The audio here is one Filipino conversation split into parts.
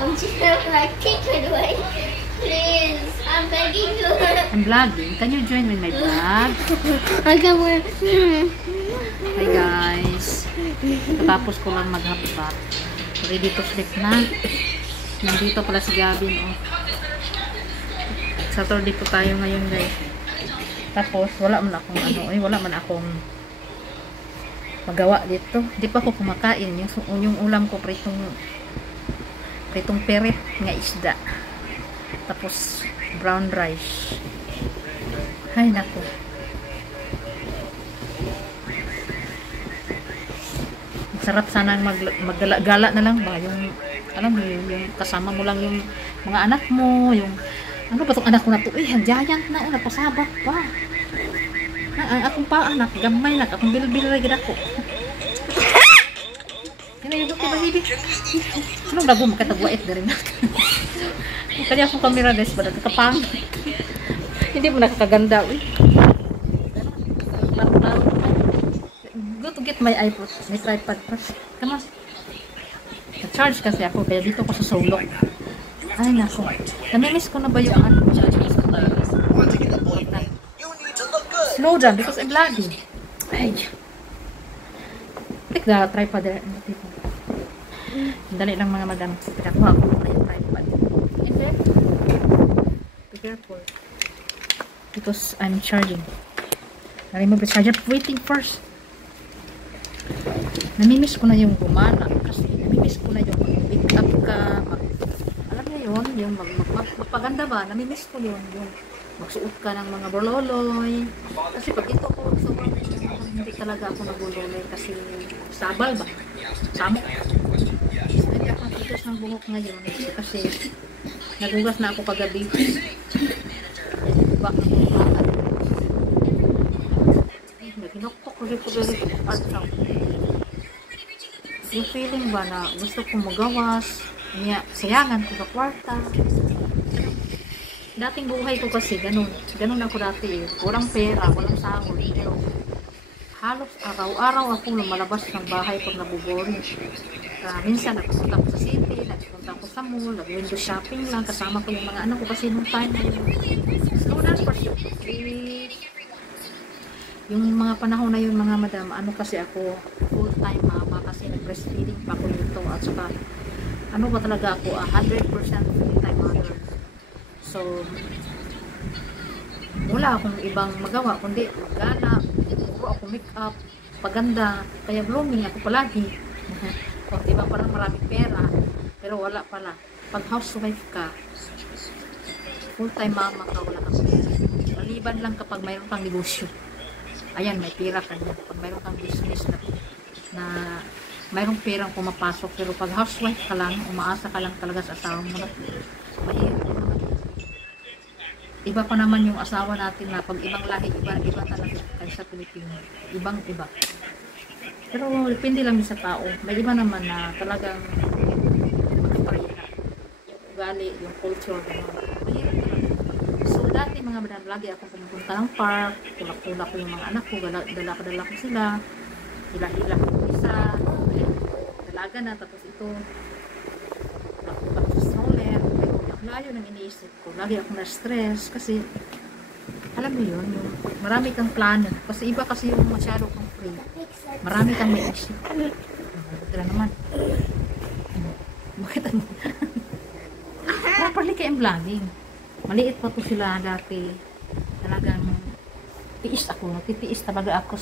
Don't you ever like take it away? Please, I'm begging you. I'm vlogging. Can you join with my vlog? I can wear. Hi guys. Tapos ko lang maghapbat. Ready to sleep na. Nandito pala si Gavin. Oh. Saturday po tayo ngayon guys. Tapos wala man akong wala man akong magawa dito. Di pa ako kumakain. Yung ulam ko pritong peret nga isda. Tapos brown rice. Ay nako. Sarap sana maggala-gala na lang ba yung alam mo yung kasama mo lang yung mga anak mo, yung ano ba tong anak ko na to, giant na, napasabak pa. Ang akong pa anak, gamay na, akong bil-bil lagi ako. Yan yung ba hibi? Anong bago makatagwait na rin natin? Kaya akong camera guys, ba nakakapang. Hindi mo nakakaganda, uy. Go to get my iPod, may tripod pa. Come on. Na-charge kasi ako, kaya dito ko sa sulok. Ay, nako. Namimiss ko na ba yung ano? Slow down because I'm vlogging. Ay. Take the tripod there. Dali lang mga madam. Pinakuha ko na yung tripod. And then, be careful. Because I'm charging. Na-remove the charger. Waiting first. Namimiss ko na yung gumana. Kasi namimiss ko na yung mag-pick up ka. Alam niyo yun? Yung magpaganda ba? Namimiss ko yun. Yung magsuot ka ng mga bololoy. Kasi pag dito ko sa hindi talaga ako nagbololoy kasi sabal ba? Samok. Hindi ako natigas ng buhok ngayon kasi nagugas na ako kagabi. Bak na buhakan. Naginoktok ko dito yung feeling ba na gusto kong magawas, sayangan ko sa kwarta. Dating buhay ko kasi ganun ako dati eh. Walang pera, walang sahod, pero halos araw-araw ako lumalabas ng bahay pag nabuboring. Minsan nagpunta ko sa city, nagpunta ko sa mall, nag-window shopping lang, kasama ko yung mga anak ko kasi nung time na yun. Slow down first, please. Yung mga panahon na yun mga madam, kasi ako full-time mama kasi nag-breastfeeding pa ko nito at saka ba talaga ako 100% full-time mother. So wala akong ibang magawa kundi gana, puro ako make-up, paganda, kaya blooming ako palagi. O diba parang maraming pera pero wala pala. Pag housewife ka, full-time mama ka, wala kang pera. Maliban lang kapag mayroon kang negosyo. Ayan, may pera ka niya. Pag mayroon kang business na mayroong perang pumapasok, pero pag housewife ka lang, umaasa ka lang talaga sa asawa mo na mahirap. Iba pa naman yung asawa natin na pag ibang lahi, iba talaga kaysa sa Pilipino. Ibang-iba. Pero depende lang sa tao. May iba naman na talagang magkapareha. Yung ugali, yung culture, mahirap talaga. So, dati mga madam, lagi ako pumunta ng park, tulak-tulak ko yung mga anak ko, dala ko sila, hila-hila ko isa, dalaga na, tapos ito, tulak-tulak ko sa stroller, layo nang iniisip ko, lagi ako na-stress, kasi, alam mo yun, yung marami kang plano, kasi iba kasi yung masyado kang free, marami kang may isip. Tira naman. Bakit ano? Properly kayong vlogging. Maliit pa to sila dati. Talagang tiis ako. Titiis talaga ako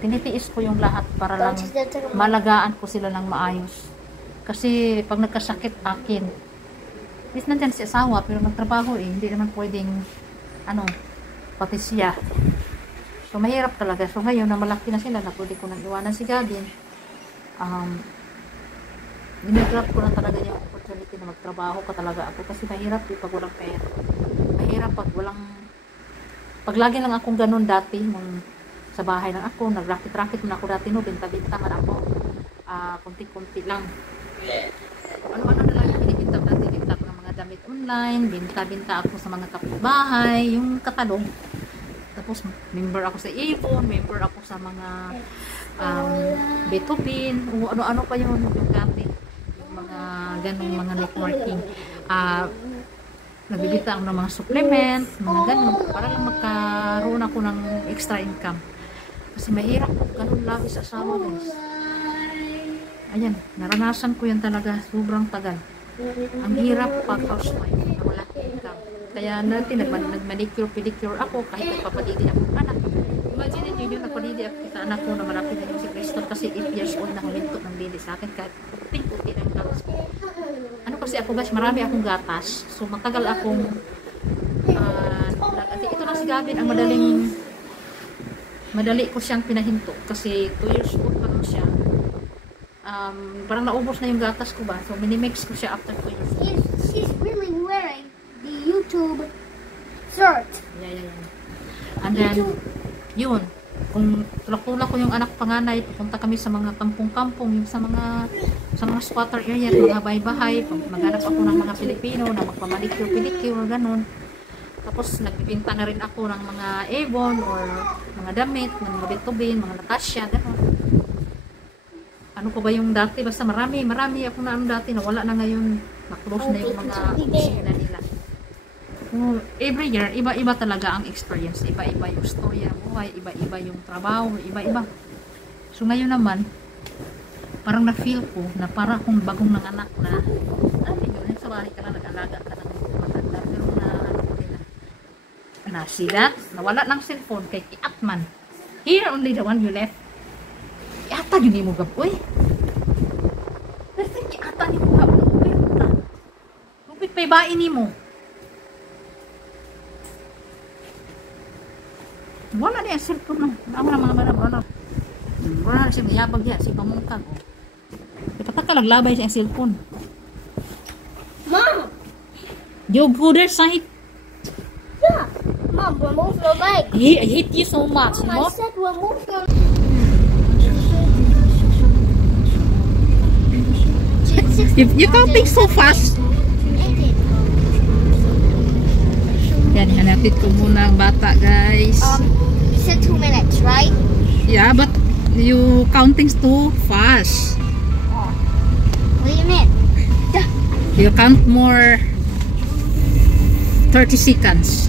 tinitiis ko yung lahat para lang malagaan ko sila ng maayos. Kasi pag nagkasakit akin, is nandyan si asawa pero nagtrabaho eh. Hindi naman pwedeng pati siya. So mahirap talaga. So ngayon na malaki na sila na pwede ko nang iwanan si Gavin. Ginagrab ko na talaga yung opportunity na magtrabaho ka talaga ako kasi mahirap pag walang pera. Mahirap pag lagi lang akong ganun dati nung sa bahay lang ako, nag-racket-racket mo na ako dati binta-binta man ako. Kunti-kunti lang. Ano-ano na lang yung binibinta ko dati, binta ko ng mga damit online, binta-binta ako sa mga kapitbahay, yung katalog. Tapos member ako sa Avon, member ako sa mga Betubin, o ano-ano pa yun yung dati. Mga ganong mga networking. Nagbibita ako ng mga supplement, mga ganon, para lang magkaroon ako ng extra income. Kasi mahirap ganun lagi sa asawa, guys. Ayan, naranasan ko yan talaga, sobrang tagal. Ang hirap pag housewife na wala income. Kaya natin, nag-manicure, pedicure ako, kahit nagpapadidi ako ng anak. Imagine nyo yun, nagpadidi ako sa anak ko na malapit na yung si Crystal kasi 8 years old na huminto ng didi sa akin kahit puti ng gatas ko. Ano kasi ako guys, marami akong gatas. So matagal akong ito na si Gavin ang madali ko siyang pinahinto kasi 2 years old pa lang siya. Parang naubos na yung gatas ko ba. So minimix ko siya after 2 years. She's really wearing the YouTube shirt. Yeah. And then, yun, kung tulak-tulak ko yung anak panganay, pupunta kami sa mga kampong-kampong, yung sa mga squatter area, mga bahay-bahay, maghanap ako ng mga Pilipino na magpamanicure, pedicure, ganun. Tapos nagbibinta na rin ako ng mga Avon or mga damit, mga Betobin, mga Natasha, ganun. Ano ko ba yung dati? Basta marami ako na dati na wala na ngayon, na-close na yung mga opisina nila. Every year, iba-iba talaga ang experience. Iba-iba yung story ng buhay, iba-iba yung trabaho, iba-iba. So ngayon naman, parang na-feel ko na para akong bagong nanganak na, alam yun, sa bahay ka na, nag-alaga ka ng matanda. Pero na sila, nawala ng cellphone kay Kiatman. Here only the one you left. Kiata yun mo gaboy. Kasi kiata ni mo gaboy. Lupit pa ibain ni mo. Wala na yung cellphone na. Ako na mga marang-marang. Wala na siya mayabag yan. Si pamungkag. Ipataka laglabay siya yung cellphone. Mom! You go there side. Yeah. Mom, remove your leg. I hate you so much. You know? I said remove your You counting so fast. Yan, hanapit ko muna ang bata, guys. You said 2 minutes, right? Yeah, but you counting too fast. Oh. What do you mean? You count more 30 seconds.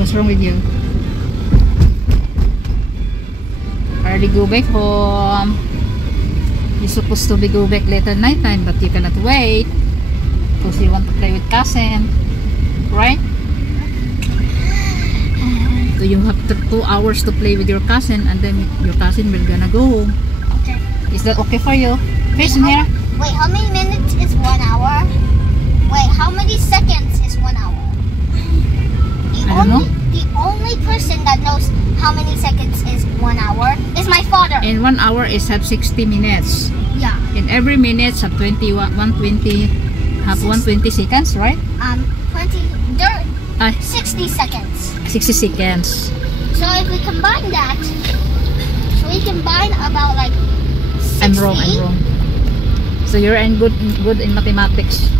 What's wrong with you? Already go back home. You're supposed to be go back later night time, but you cannot wait because you want to play with cousin, right? So you have 2 hours to play with your cousin, and then your cousin will gonna go home. Okay. Is that okay for you? Face in here. Wait, how many minutes is 1 hour? Wait, how many seconds is 1 hour? I don't know. The only person that knows how many seconds is 1 hour is my father. In 1 hour is have 60 minutes. Yeah. In every minute have 120 seconds, right? 60 seconds. 60 seconds. So if we combine that, about like 60. I'm wrong. So you're good in mathematics.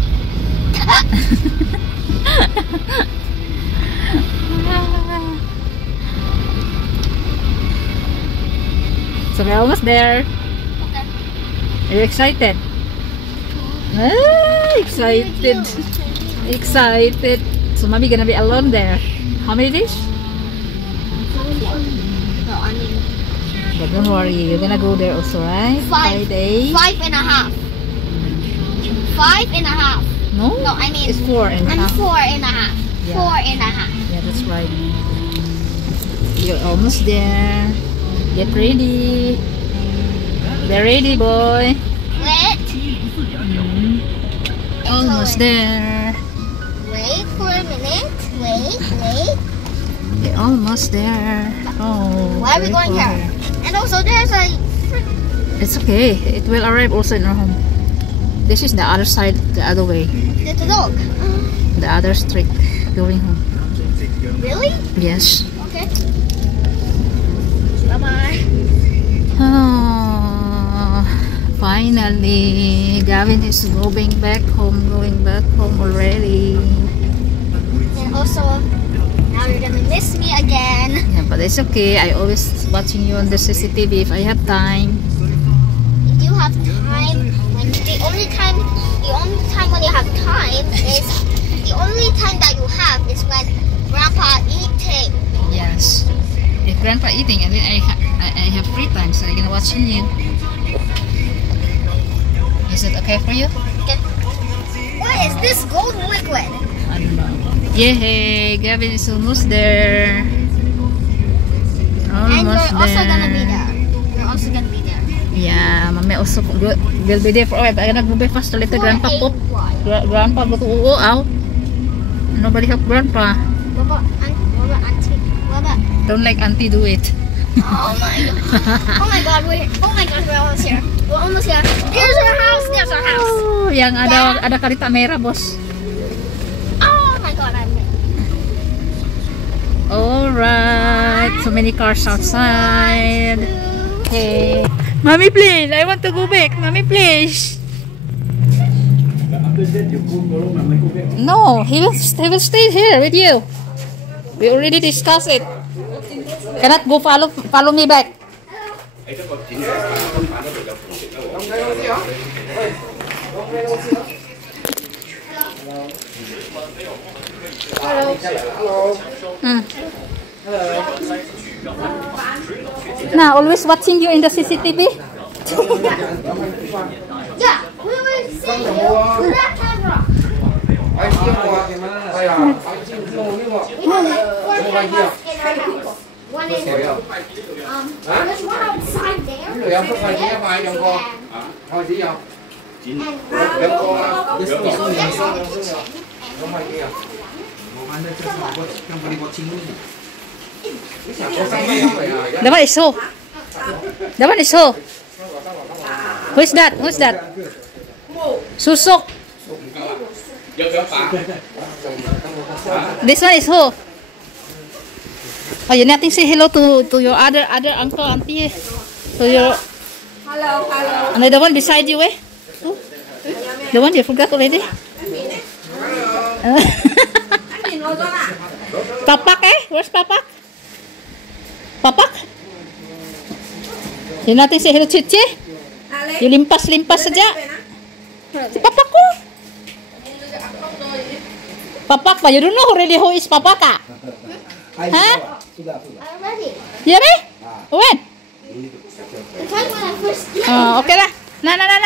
So we're almost there. Okay. Are you excited? Excited. So mommy gonna be alone there. How many days? No, I mean But don't worry, you're gonna go there also, right? 5 days. 5.5. 5.5. No? No, I mean it's 4.5. I'm 4.5. Yeah. 4.5. Yeah, that's right. You're almost there. Get ready. Be ready, boy. Wait. Almost there. Wait for a minute. Wait. You're almost there. Oh. Why are we going here? And also there's a... It's okay. It will arrive also in our home. This is the other side, the other way. There's a dog. The other street going home. Really? Yes. Okay. Bye-bye. Finally, Gavin is going back home already. And also, now you're gonna miss me again. Yeah, but it's okay. I always watching you on the CCTV if I have time. If you have time, the only time when you have time is the only time that you have is when Grandpa eating. Yes. If Grandpa eating and then I have free time, so I'm gonna watching you. Is it okay for you? Okay. What is this gold liquid? I don't know. Yay! Gavin is almost there. And Almost we're also gonna be there. there. We're also gonna be there. Yeah, Mommy also will be there for a while. I'm gonna go back fast to let the For Grandpa a pop. while. Grandpa go to out. Nobody help Grandpa. What about Auntie? What about? Don't like Auntie do it. Oh my god! We're almost here. We're almost here. There's our house. There's our house. Oh, yang ada karita merah, bos. Oh my god! I'm here. Alright, so many cars outside. Okay. Mommy, please. I want to go back. Mommy, please. No, he will stay here with you. We already discussed it. Cannot go follow me back. Now, always watching you in the CCTV. Yeah, we will see you to that camera. We have like 4 cameras in our house. One is there's one outside there. That one is so. That one is so. Who's that? Who's that? Susok. This one is who? Oh, you nothing say hello to your other uncle, auntie. To your Hello. another one beside you, eh? Who? The one you forgot already? Papak, eh? Where's Papak? Papak? You nothing say hello, Chichi? You limpas saja. Si Papak ko. Papak pa? You don't know already who is Papak, ah? Huh? I'm ready. You ready? When? The time when I first did. Okay lah. Na.